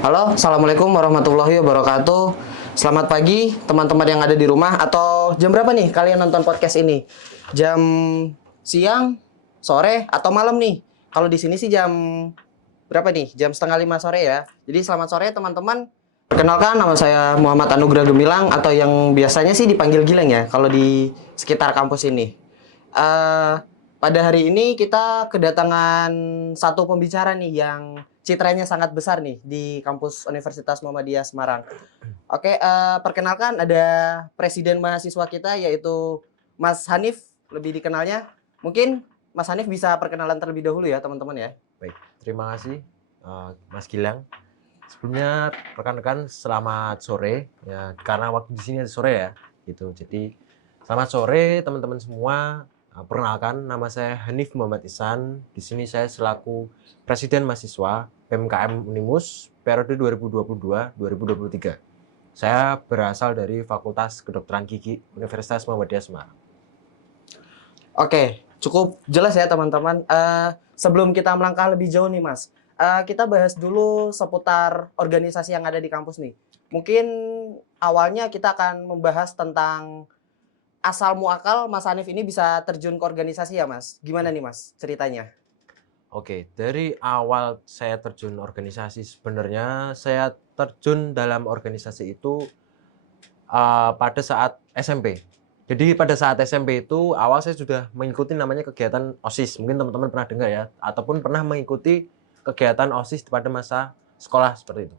Halo, Assalamualaikum warahmatullahi wabarakatuh. Selamat pagi teman-teman yang ada di rumah. Atau jam berapa nih kalian nonton podcast ini? Jam siang, sore, atau malam nih? Kalau di sini sih jam berapa nih? Jam setengah 5 sore ya. Jadi selamat sore teman-teman. Perkenalkan, nama saya Muhammad Anugrah Gemilang atau yang biasanya sih dipanggil Gileng ya kalau di sekitar kampus ini. Eh, Pada hari ini kita kedatangan satu pembicara nih yang citranya sangat besar nih di kampus Universitas Muhammadiyah Semarang. Oke, perkenalkan ada presiden mahasiswa kita yaitu Mas Hanif, lebih dikenalnya. Mungkin Mas Hanif bisa perkenalan terlebih dahulu ya teman-teman ya. Baik, terima kasih Mas Gilang. Sebelumnya rekan-rekan selamat sore ya, karena waktu di sini sore ya, gitu. Jadi selamat sore teman-teman semua. Perkenalkan, nama saya Hanif Muhammad Ihsan. Di sini saya selaku Presiden Mahasiswa PMKM Unimus periode 2022-2023. Saya berasal dari Fakultas Kedokteran Gigi Universitas Muhammadiyah Semarang. Oke, cukup jelas ya teman-teman. Sebelum kita melangkah lebih jauh nih Mas, kita bahas dulu seputar organisasi yang ada di kampus nih. Mungkin awalnya kita akan membahas tentang asal muakal Mas Hanif ini bisa terjun ke organisasi ya Mas. Gimana nih Mas ceritanya? Oke, dari awal saya terjun organisasi, sebenarnya saya terjun dalam organisasi itu pada saat SMP. Jadi pada saat SMP itu awal saya sudah mengikuti namanya kegiatan OSIS. Mungkin teman-teman pernah dengar ya, ataupun pernah mengikuti kegiatan OSIS pada masa sekolah seperti itu.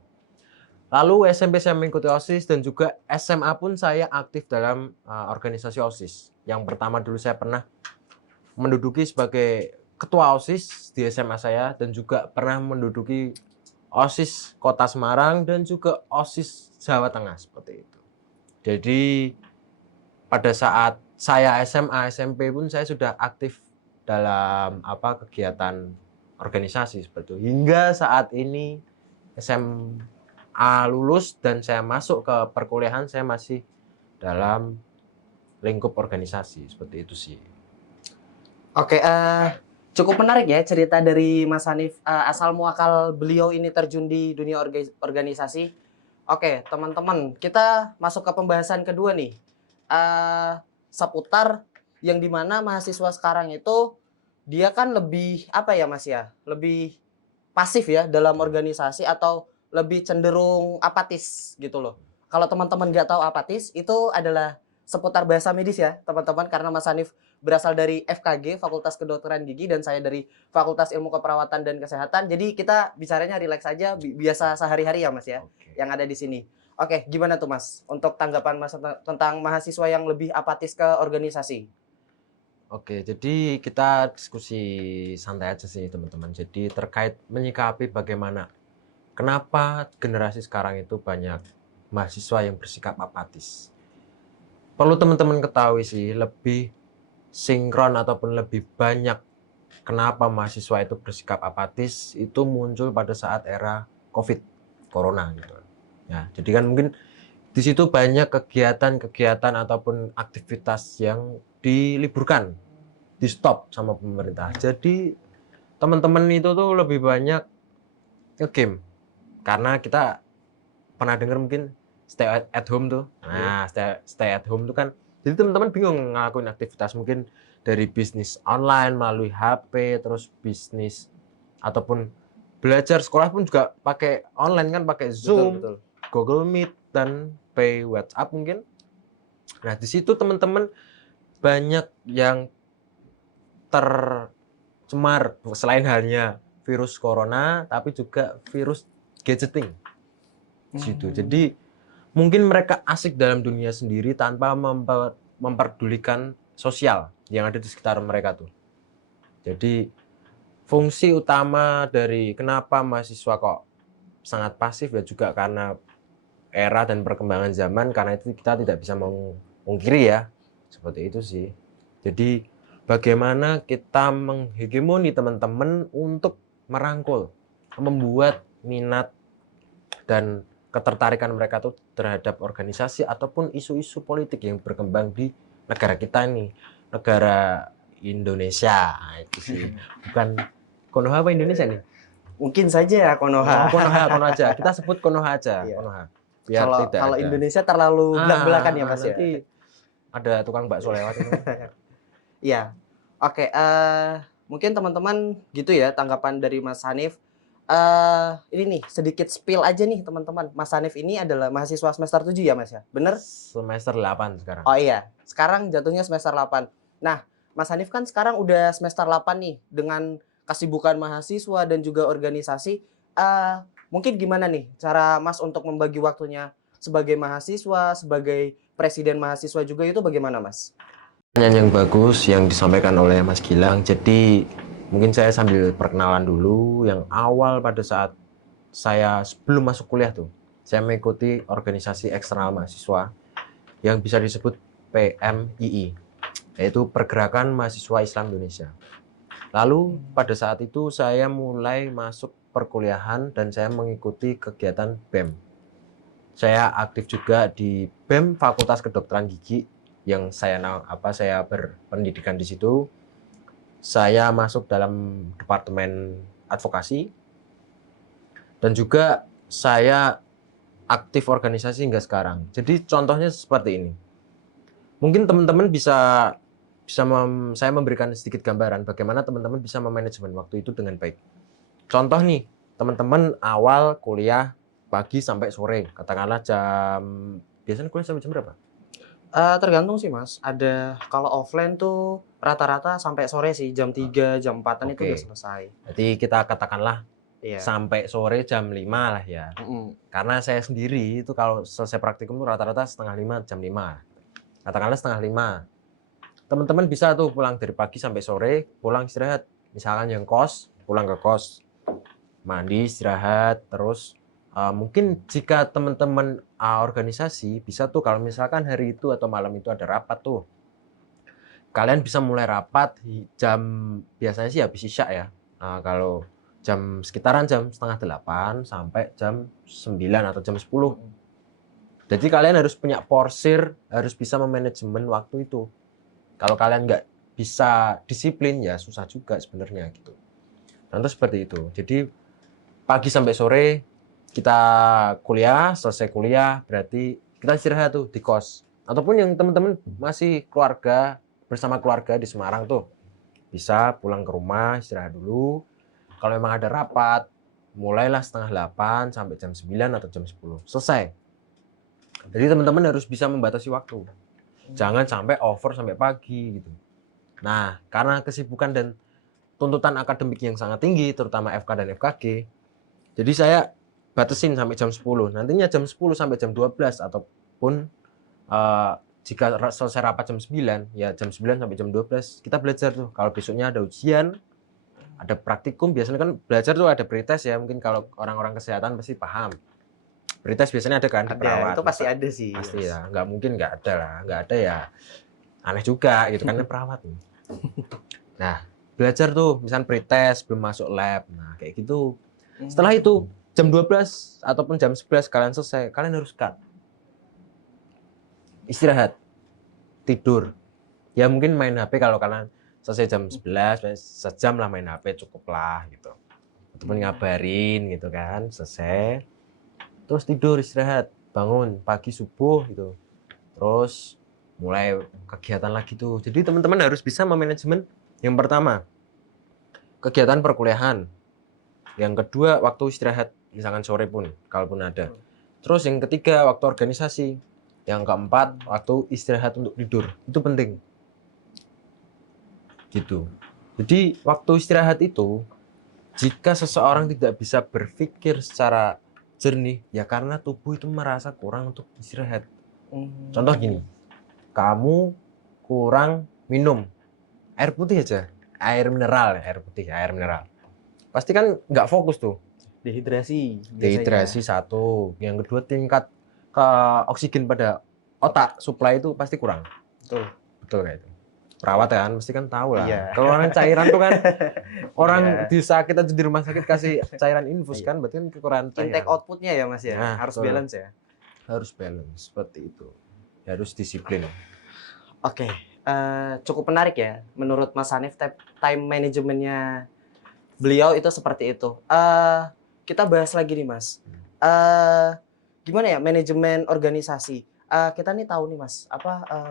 Lalu SMP saya mengikuti OSIS dan juga SMA pun saya aktif dalam organisasi OSIS. Yang pertama dulu saya pernah menduduki sebagai ketua OSIS di SMA saya dan juga pernah menduduki OSIS Kota Semarang dan juga OSIS Jawa Tengah seperti itu. Jadi pada saat saya SMA, SMP pun saya sudah aktif dalam kegiatan organisasi seperti itu. Hingga saat ini SMA lulus dan saya masuk ke perkuliahan, saya masih dalam lingkup organisasi seperti itu sih. Oke, cukup menarik ya cerita dari Mas Hanif, asal muakal beliau ini terjun di dunia organisasi. Oke, teman-teman, kita masuk ke pembahasan kedua nih. Seputar yang dimana mahasiswa sekarang itu dia kan lebih apa ya Mas ya? Lebih pasif ya dalam organisasi atau lebih cenderung apatis gitu loh. Kalau teman-teman nggak tahu apatis itu adalah seputar bahasa medis ya teman-teman, karena Mas Hanif berasal dari FKG Fakultas Kedokteran Gigi dan saya dari Fakultas Ilmu Keperawatan dan Kesehatan. Jadi kita bicaranya rileks aja, biasa sehari-hari ya Mas ya, Oke. yang ada di sini. Oke, gimana tuh Mas untuk tanggapan Mas tentang mahasiswa yang lebih apatis ke organisasi? Oke, jadi kita diskusi santai aja sih teman-teman. Jadi terkait menyikapi bagaimana, kenapa generasi sekarang itu banyak mahasiswa yang bersikap apatis. Perlu teman-teman ketahui sih, lebih sinkron ataupun lebih banyak kenapa mahasiswa itu bersikap apatis itu muncul pada saat era COVID, Corona gitu. Ya, jadi kan mungkin di situ banyak kegiatan-kegiatan ataupun aktivitas yang diliburkan, di stop sama pemerintah. Jadi teman-teman itu tuh lebih banyak nge-game karena kita pernah dengar mungkin stay at home tuh. Nah, stay at home tuh kan jadi teman-teman bingung ngelakuin aktivitas mungkin dari bisnis online melalui HP, terus bisnis ataupun belajar sekolah pun juga pakai online kan, pakai Zoom, Betul, betul. Google Meet dan pay WhatsApp mungkin. Nah, di situ teman-teman banyak yang tercemar selain hanya virus corona tapi juga virus gadgeting di situ. Jadi mungkin mereka asik dalam dunia sendiri tanpa memperdulikan sosial yang ada di sekitar mereka tuh. Jadi fungsi utama dari kenapa mahasiswa kok sangat pasif ya juga karena era dan perkembangan zaman, karena itu kita tidak bisa memungkiri ya. Seperti itu sih. Jadi bagaimana kita menghegemoni teman-teman untuk merangkul, membuat minat dan ketertarikan mereka tuh terhadap organisasi ataupun isu-isu politik yang berkembang di negara kita ini, negara Indonesia. Nah, itu sih. Bukan Konoha apa Indonesia nih? Mungkin saja Oh, Konoha. Konoha aja. Kita sebut Konoha aja, Iya. Konoha. Biar Kalau tidak kalau ada. Indonesia terlalu belak-belakan ya Mas ya. Nanti ada tukang bakso lewat itu. Iya. Oke, mungkin teman-teman gitu ya tanggapan dari Mas Hanif. Ini nih sedikit spill aja nih teman-teman. Mas Hanif ini adalah mahasiswa semester 7 ya Mas ya? Bener? Semester 8 sekarang. Oh iya, sekarang jatuhnya semester 8. Nah, Mas Hanif kan sekarang udah semester 8 nih dengan kesibukan mahasiswa dan juga organisasi. Mungkin gimana nih cara Mas untuk membagi waktunya sebagai mahasiswa, sebagai presiden mahasiswa juga itu bagaimana Mas? Pertanyaan yang bagus yang disampaikan oleh Mas Gilang. Jadi mungkin saya sambil perkenalan dulu. Yang awal pada saat saya sebelum masuk kuliah tuh, saya mengikuti organisasi eksternal mahasiswa yang bisa disebut PMII, yaitu Pergerakan Mahasiswa Islam Indonesia. Lalu pada saat itu saya mulai masuk perkuliahan dan saya mengikuti kegiatan BEM. Saya aktif juga di BEM Fakultas Kedokteran Gigi yang saya berpendidikan di situ. Saya masuk dalam departemen advokasi dan juga saya aktif organisasi hingga sekarang. Jadi contohnya seperti ini. Mungkin teman-teman saya memberikan sedikit gambaran bagaimana teman-teman bisa memanajemen waktu itu dengan baik. Contoh nih, teman-teman awal kuliah pagi sampai sore, katakanlah biasanya kuliah sampai jam berapa? Tergantung sih Mas. Ada kalau offline tuh rata-rata sampai sore sih, jam 3, jam 4-an itu Oke. udah selesai. Jadi kita katakanlah Iya. sampai sore jam 5 lah ya. Karena saya sendiri itu kalau selesai praktikum itu rata-rata setengah 5, jam 5. Katakanlah setengah 5. Teman-teman bisa tuh pulang dari pagi sampai sore, pulang istirahat. Misalkan yang kos, pulang ke kos. Mandi, istirahat, terus mungkin jika teman-teman organisasi bisa tuh kalau misalkan hari itu atau malam itu ada rapat tuh. Kalian bisa mulai rapat biasanya sih habis isya ya. Kalau sekitaran jam setengah 8 sampai jam 9 atau jam 10. Jadi kalian harus punya porsir, harus bisa memanajemen waktu itu. Kalau kalian nggak bisa disiplin ya susah juga sebenarnya gitu. Contoh seperti itu. Jadi pagi sampai sore kita kuliah, selesai kuliah berarti kita istirahat tuh di kos. Ataupun yang teman-teman masih bersama keluarga di Semarang tuh bisa pulang ke rumah istirahat dulu. Kalau memang ada rapat, mulailah setengah 8 sampai jam 9 atau jam 10. Selesai. Jadi teman-teman harus bisa membatasi waktu. Jangan sampai over sampai pagi gitu. Nah, karena kesibukan dan tuntutan akademik yang sangat tinggi, terutama FK dan FKG, jadi saya batasin sampai jam 10. Nantinya jam 10 sampai jam 12 ataupun jika selesai rapat jam 9, ya jam 9 sampai jam 12 kita belajar tuh. Kalau besoknya ada ujian, ada praktikum, biasanya kan belajar tuh ada pretest ya. Mungkin kalau orang-orang kesehatan pasti paham. Pretest biasanya ada kan di perawat. Itu pasti ada sih. Pasti ya, nggak mungkin nggak ada lah. Nggak ada ya aneh juga gitu kan perawat. Nah, belajar tuh misalnya pretest belum masuk lab. Nah, kayak gitu. Setelah itu jam 12 ataupun jam 11 kalian selesai, kalian harus cut. Istirahat. Tidur. Ya mungkin main HP kalau kalian selesai jam 11, sejam lah main HP cukup lah gitu. Ataupun ngabarin gitu kan, selesai. Terus tidur, istirahat, bangun pagi subuh gitu. Terus mulai kegiatan lagi tuh. Jadi teman-teman harus bisa memanajemen yang pertama kegiatan perkuliahan. Yang kedua waktu istirahat, misalkan sore pun kalaupun ada. Terus yang ketiga waktu organisasi. Yang keempat waktu istirahat untuk tidur. Itu penting. Gitu. Jadi waktu istirahat itu jika seseorang tidak bisa berpikir secara jernih, ya karena tubuh itu merasa kurang untuk istirahat. Contoh gini, kamu kurang minum air putih aja, air mineral, pasti kan nggak fokus tuh. Dehidrasi satu, yang kedua tingkat ke oksigen pada otak supply itu pasti kurang. Betul kayak itu. Perawat kan pasti kan tahu lah. Iya. Keluaran cairan tuh kan orang di sakit aja di rumah sakit kasih cairan infus kan berarti kan kekurangan cairan. Intake outputnya ya Mas ya, Nah, harus betul. balance ya. Harus balance seperti itu. Harus disiplin. Oke, cukup menarik ya menurut Mas Hanif time manajemennya beliau itu seperti itu. Kita bahas lagi nih Mas. Gimana ya manajemen organisasi? Kita nih tahu nih Mas,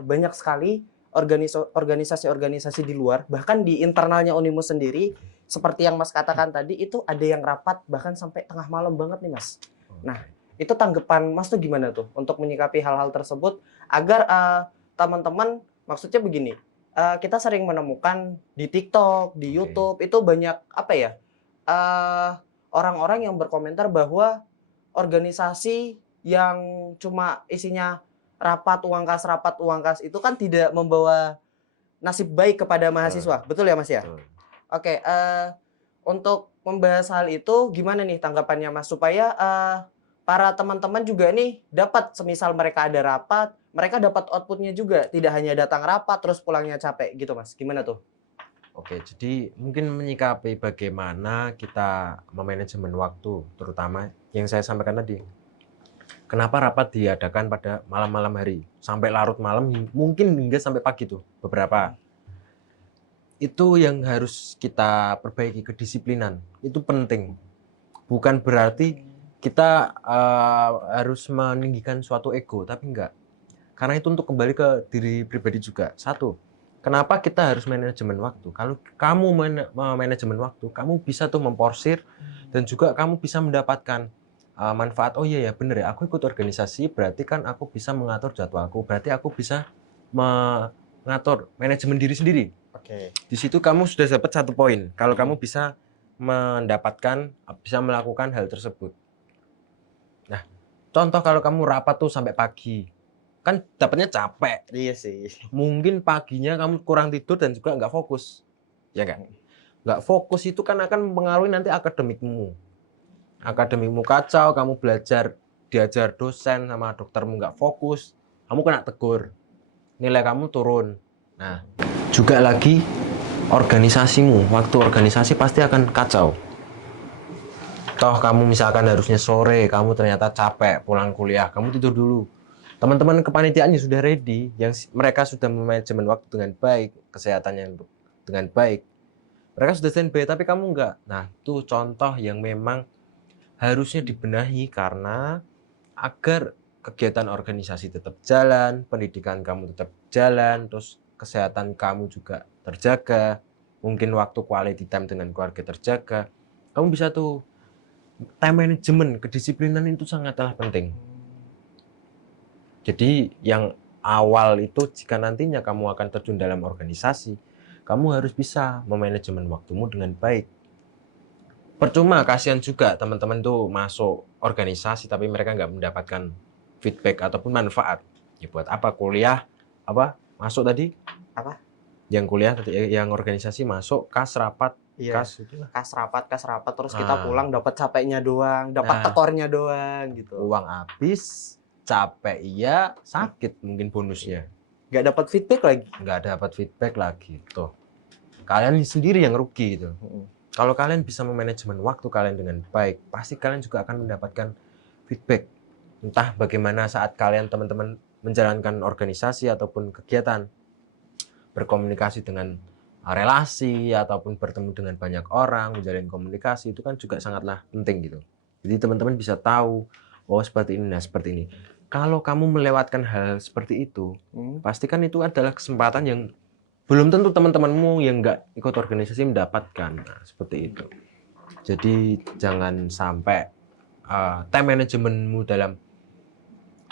banyak sekali organisasi-organisasi di luar, bahkan di internalnya Unimus sendiri, seperti yang Mas katakan tadi, itu ada yang rapat bahkan sampai tengah malam banget nih Mas. Nah, itu tanggapan Mas tuh gimana tuh untuk menyikapi hal-hal tersebut agar teman-teman, maksudnya begini, kita sering menemukan di TikTok, di YouTube itu banyak eh, orang-orang yang berkomentar bahwa organisasi yang cuma isinya rapat uang kas itu kan tidak membawa nasib baik kepada mahasiswa. Betul ya Mas ya? Betul. Oke, untuk membahas hal itu gimana nih tanggapannya Mas supaya para teman-teman juga nih dapat, semisal mereka ada rapat, mereka dapat outputnya juga, tidak hanya datang rapat terus pulangnya capek gitu Mas. Gimana tuh? Oke, jadi mungkin menyikapi bagaimana kita memanajemen waktu, terutama yang saya sampaikan tadi. Kenapa rapat diadakan pada malam-malam hari, sampai larut malam, mungkin hingga sampai pagi tuh beberapa. Itu yang harus kita perbaiki, kedisiplinan. Itu penting. Bukan berarti kita harus meninggikan suatu ego, tapi enggak. Karena itu untuk kembali ke diri pribadi juga. Satu, kenapa kita harus manajemen waktu? Kalau kamu manajemen waktu, kamu bisa tuh memporsir dan juga kamu bisa mendapatkan manfaat. Oh iya ya, bener ya, aku ikut organisasi, berarti kan aku bisa mengatur jadwalku, berarti aku bisa mengatur manajemen diri sendiri. Oke. Di situ kamu sudah dapat satu poin. Kalau kamu bisa mendapatkan, bisa melakukan hal tersebut. Nah, contoh kalau kamu rapat tuh sampai pagi, kan dapatnya capek. Iya sih. Mungkin paginya kamu kurang tidur dan juga nggak fokus. Ya kan? Nggak fokus itu kan akan mempengaruhi nanti akademikmu. Akademikmu kacau, kamu belajar, diajar dosen sama doktermu nggak fokus, kamu kena tegur. Nilai kamu turun. Nah, juga lagi organisasimu, waktu organisasi pasti akan kacau. Toh kamu misalkan harusnya sore, kamu ternyata capek pulang kuliah, kamu tidur dulu. Teman-teman kepanitiaannya sudah ready, yang mereka sudah manajemen waktu dengan baik, kesehatannya dengan baik. Mereka sudah standby, tapi kamu enggak. Nah, itu contoh yang memang harusnya dibenahi karena agar kegiatan organisasi tetap jalan, pendidikan kamu tetap jalan, terus kesehatan kamu juga terjaga, mungkin waktu quality time dengan keluarga terjaga. Kamu bisa tuh time management, kedisiplinan itu sangatlah penting. Jadi yang awal itu jika nantinya kamu akan terjun dalam organisasi, kamu harus bisa memanajemen waktumu dengan baik. Percuma, kasihan juga teman-teman tuh masuk organisasi tapi mereka nggak mendapatkan feedback ataupun manfaat. Ya buat apa kuliah? Masuk tadi? Apa? Yang kuliah tadi, yang organisasi masuk, kas rapat, Iya. kas itulah. Kas rapat terus kita pulang dapat capeknya doang, dapat tekornya doang gitu. Uang habis, capek iya, sakit mungkin bonusnya. Nggak dapat feedback lagi. Nggak dapat feedback lagi tuh. Kalian sendiri yang rugi gitu. Kalau kalian bisa memanajemen waktu kalian dengan baik, pasti kalian juga akan mendapatkan feedback. Entah bagaimana saat kalian teman-teman menjalankan organisasi ataupun kegiatan, berkomunikasi dengan relasi ataupun bertemu dengan banyak orang, menjalin komunikasi itu kan juga sangatlah penting gitu. Jadi teman-teman bisa tahu, oh seperti ini, nah seperti ini. Kalau kamu melewatkan hal seperti itu, pastikan itu adalah kesempatan yang belum tentu teman-temanmu yang nggak ikut organisasi mendapatkan. Nah, seperti itu. Jadi jangan sampai time managementmu dalam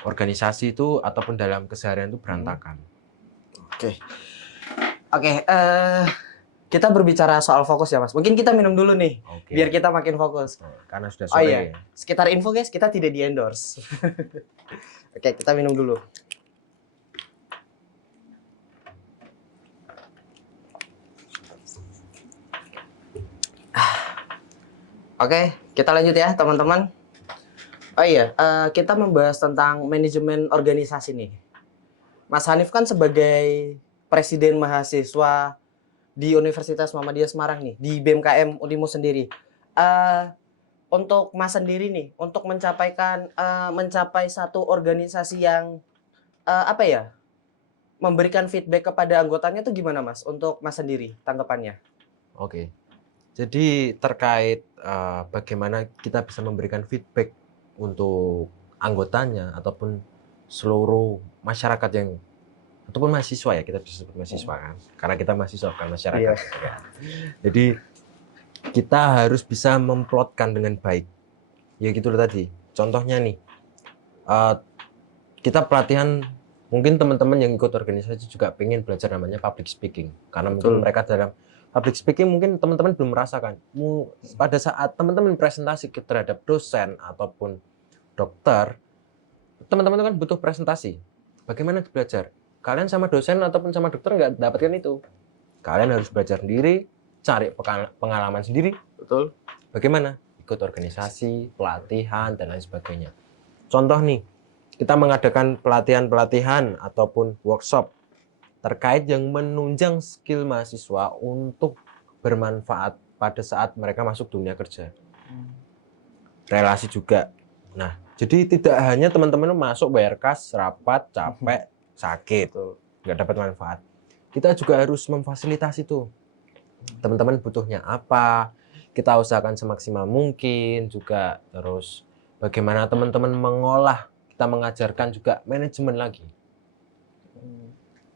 organisasi itu ataupun dalam keseharian itu berantakan. Oke, kita berbicara soal fokus ya Mas. Mungkin kita minum dulu nih, biar kita makin fokus. Karena sudah sore. Oh iya, sekitar info guys, kita tidak di endorse. Oke, kita minum dulu. Oke, kita lanjut ya teman-teman. Oh iya, kita membahas tentang manajemen organisasi nih. Mas Hanif kan sebagai presiden mahasiswa di Universitas Muhammadiyah Semarang nih, di BMKM Unimus sendiri. Untuk Mas sendiri nih, untuk mencapai satu organisasi yang memberikan feedback kepada anggotanya itu gimana Mas? Untuk Mas sendiri tanggapannya? Oke. Jadi terkait bagaimana kita bisa memberikan feedback untuk anggotanya ataupun seluruh masyarakat yang ataupun mahasiswa ya, kita bisa sebut mahasiswa kan, karena kita mahasiswa kan masyarakat. Iya. Ya. Jadi kita harus bisa memplotkan dengan baik. Ya gitu loh tadi. Contohnya nih, kita pelatihan, mungkin teman-teman yang ikut organisasi juga pengen belajar namanya public speaking, karena mungkin mereka dalam public speaking mungkin teman-teman belum merasakan. Pada saat teman-teman presentasi terhadap dosen ataupun dokter, teman-teman itu kan butuh presentasi. Bagaimana belajar? Kalian sama dosen ataupun sama dokter nggak dapatkan itu. Kalian harus belajar sendiri, cari pengalaman sendiri. Betul. Bagaimana? Ikut organisasi, pelatihan, dan lain sebagainya. Contoh nih, kita mengadakan pelatihan-pelatihan ataupun workshop terkait yang menunjang skill mahasiswa untuk bermanfaat pada saat mereka masuk dunia kerja. Relasi juga. Nah, jadi tidak hanya teman-teman masuk bayar kas, rapat, capek, sakit, nggak dapat manfaat. Kita juga harus memfasilitasi tuh. Teman-teman butuhnya apa, kita usahakan semaksimal mungkin juga. Terus bagaimana teman-teman mengolah, kita mengajarkan juga manajemen lagi.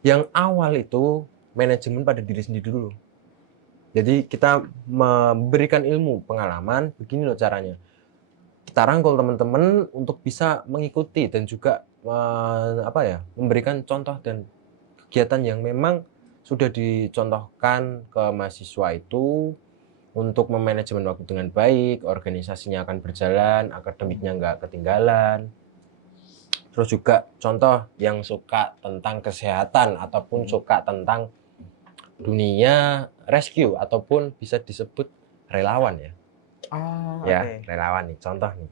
Yang awal itu manajemen pada diri sendiri dulu. Jadi kita memberikan ilmu, pengalaman, begini loh caranya. Kita rangkul teman-teman untuk bisa mengikuti dan juga memberikan contoh dan kegiatan yang memang sudah dicontohkan ke mahasiswa itu untuk memanajemen waktu dengan baik, organisasinya akan berjalan, akademiknya nggak ketinggalan. Terus juga contoh yang suka tentang kesehatan ataupun suka tentang dunia rescue ataupun bisa disebut relawan ya. Relawan nih, contoh nih.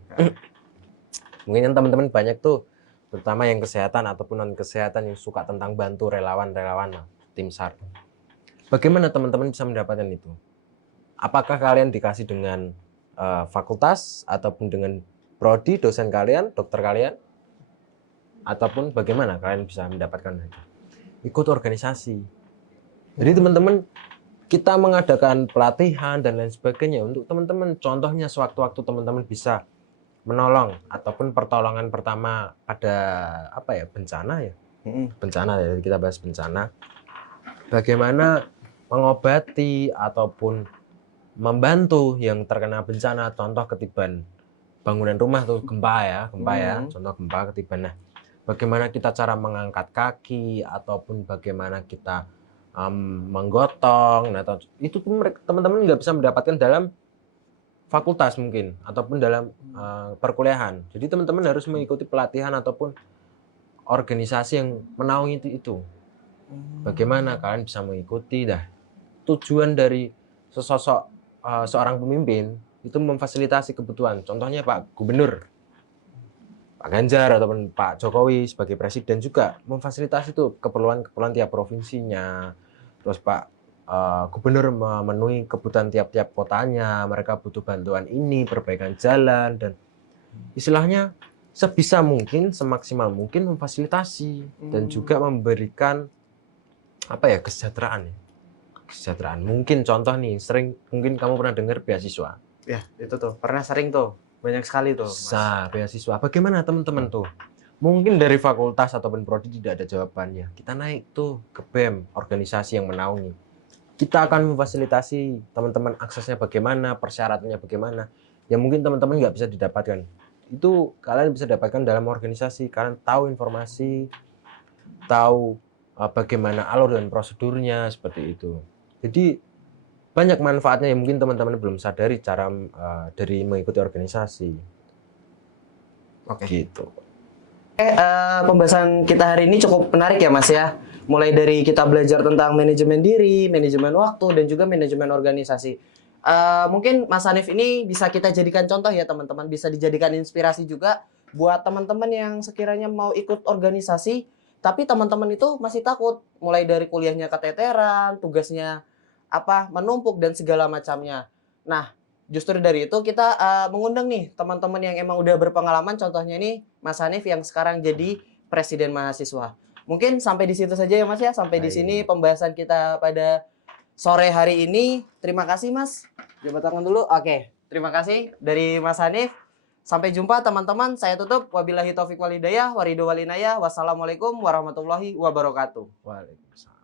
Mungkin teman-teman banyak tuh, terutama yang kesehatan ataupun non kesehatan yang suka tentang bantu relawan-relawan, tim SAR. Bagaimana teman-teman bisa mendapatkan itu? Apakah kalian dikasih dengan fakultas ataupun dengan prodi dosen kalian, dokter kalian? Ataupun bagaimana kalian bisa mendapatkan itu? Ikut organisasi. Jadi teman-teman, kita mengadakan pelatihan dan lain sebagainya untuk teman-teman. Contohnya sewaktu-waktu teman-teman bisa menolong ataupun pertolongan pertama pada bencana ya. Bencana ya, kita bahas bencana. Bagaimana mengobati ataupun membantu yang terkena bencana, contoh ketiban bangunan rumah tuh, gempa ya, contoh gempa ketiban. Nah, bagaimana kita cara mengangkat kaki ataupun bagaimana kita menggotong, nah itu teman-teman nggak bisa mendapatkan dalam fakultas mungkin ataupun dalam perkuliahan. Jadi teman-teman harus mengikuti pelatihan ataupun organisasi yang menaungi itu. Bagaimana kalian bisa mengikuti? Dah tujuan dari sesosok seorang pemimpin itu memfasilitasi kebutuhan. Contohnya Pak Gubernur, Pak Ganjar ataupun Pak Jokowi sebagai presiden juga memfasilitasi itu keperluan tiap provinsinya. Terus Pak Gubernur memenuhi kebutuhan tiap-tiap kotanya, mereka butuh bantuan ini, perbaikan jalan, dan istilahnya sebisa mungkin, semaksimal mungkin memfasilitasi dan juga memberikan kesejahteraan. Kesejahteraan. Mungkin contoh nih, mungkin kamu pernah dengar beasiswa. Ya, itu tuh. Pernah sering tuh. Banyak sekali tuh, Mas. Beasiswa. Bagaimana teman-teman tuh? Mungkin dari fakultas ataupun prodi tidak ada jawabannya. Kita naik tuh ke BEM, organisasi yang menaungi. Kita akan memfasilitasi teman-teman aksesnya bagaimana, persyaratannya bagaimana. Yang mungkin teman-teman nggak bisa didapatkan. Itu kalian bisa dapatkan dalam organisasi. Kalian tahu informasi, tahu bagaimana alur dan prosedurnya, seperti itu. Jadi banyak manfaatnya yang mungkin teman-teman belum sadari cara dari mengikuti organisasi. Oke. Gitu. Pembahasan kita hari ini cukup menarik ya Mas ya. Mulai dari kita belajar tentang manajemen diri, manajemen waktu, dan juga manajemen organisasi. Mungkin Mas Hanif ini bisa kita jadikan contoh ya teman-teman. Bisa dijadikan inspirasi juga buat teman-teman yang sekiranya mau ikut organisasi, tapi teman-teman itu masih takut. Mulai dari kuliahnya keteteran, tugasnya menumpuk, dan segala macamnya. Nah, justru dari itu kita mengundang nih teman-teman yang emang udah berpengalaman. Contohnya nih Mas Hanif yang sekarang jadi presiden mahasiswa. Mungkin sampai di situ saja ya Mas ya. Sampai di sini pembahasan kita pada sore hari ini. Terima kasih Mas. Jabat tangan dulu. Oke. Terima kasih dari Mas Hanif. Sampai jumpa teman-teman. Saya tutup. Wabillahi taufiq walhidayah. Waridho walinayah. Wassalamualaikum warahmatullahi wabarakatuh. Waalaikumsalam.